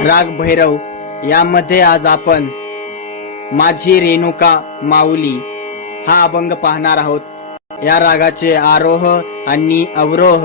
राग भैरव यामध्ये आज आपण माझी रेणुका माऊली हा अभंग पाहणार आहोत. या रागाचे आरोह आणि अवरोह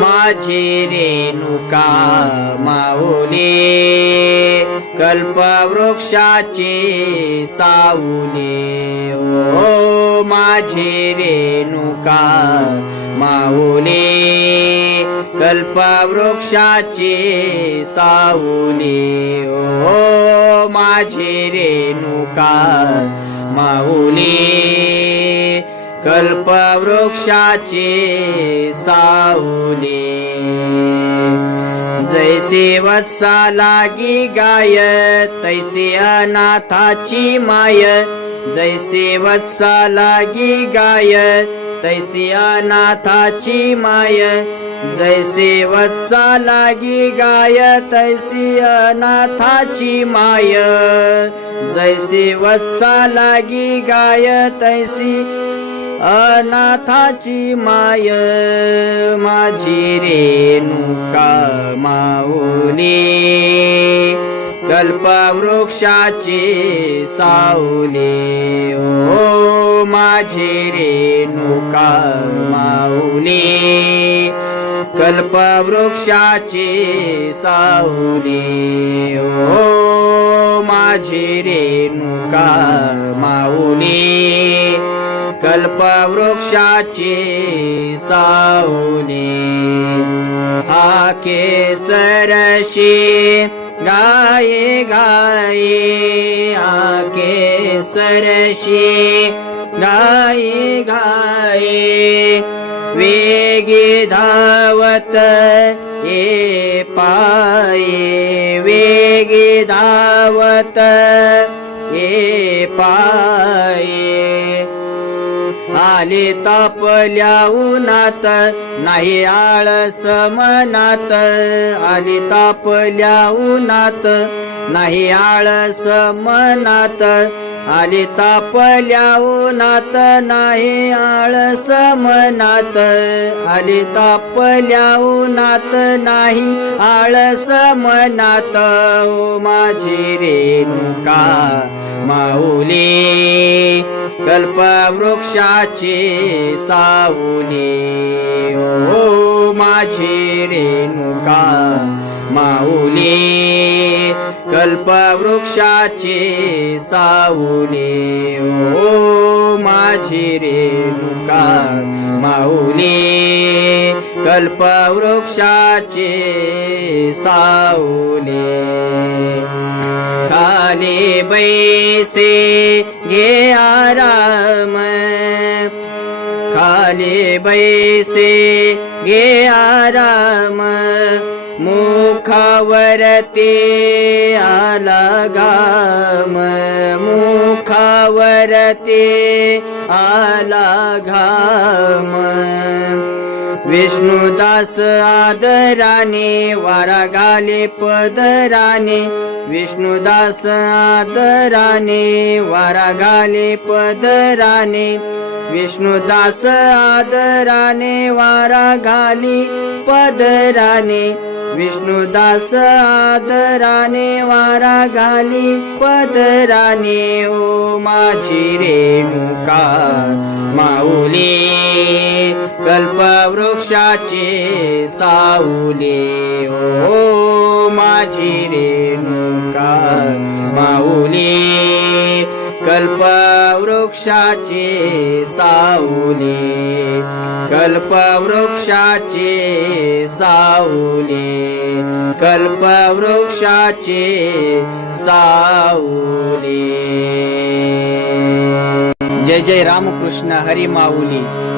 माझी रेणुका माऊली कल्पवृक्षाची सावली ओ माझी रेणुका माऊली कल्पवृक्षाची सावली ओ माझी रेणुका माऊली. कल्पवृक्षाचे साऊली जैसे वत्सा लागी गाय तैसे अनाथाची माय. जैसे वत्सा लागी गाय तैसे अनाथाची माय. जैसे वत्सा लागी गाय तैसी अनाथाची माय. जैसे वत्सा लागी गाय तैसी अनाथाची माय माझी रेणुका माऊली कल्पवृक्षाची साऊली ओ माझी रेणुका माऊली कल्पवृक्षाची साऊली ओ माझी रेणुका वृक्षाची सावली हा केसरशी गाये गाये हा केसरशी गाये गाये वेगी धावत ये पाये वेगी धावत ये आले तापल्या उन्हात नाही आळस मनात. आले तापल्या उन्हात नाही आळस मनात. आले तापल्या उन्हात नाही आळस मनात. आले तापल्या उन्हात नाही आळस मनात. ओ माझी रेणुका माऊली कल्पवृक्षाची सावली. ओ माझी रेणुका माऊली कल्पवृक्षाची सावली. ओ माझी रेणुका माऊली कल्पवृक्षाची सावली. खाली बैसे घे आरा खाली बैसे घे आराम मुखावरती आला घाम मुखावरती आला घाम विष्णुदास आदराने वारा गाले पदराने विष्णुदास आदराने वारा गाले पदराने विष्णुदास आदराने वारा घाली पदराने. विष्णुदास आदराने वारा घाली पदराने. ओ माझी रेणुका माऊली कल्पवृक्षाचे साऊले. ओ माझी रेणुका माऊली. कल्पवृक्षाचे सावले. कल्पवृक्षाचे सावले. कल्पवृक्षाचे साऊले जय जय रामकृष्ण हरी माऊली.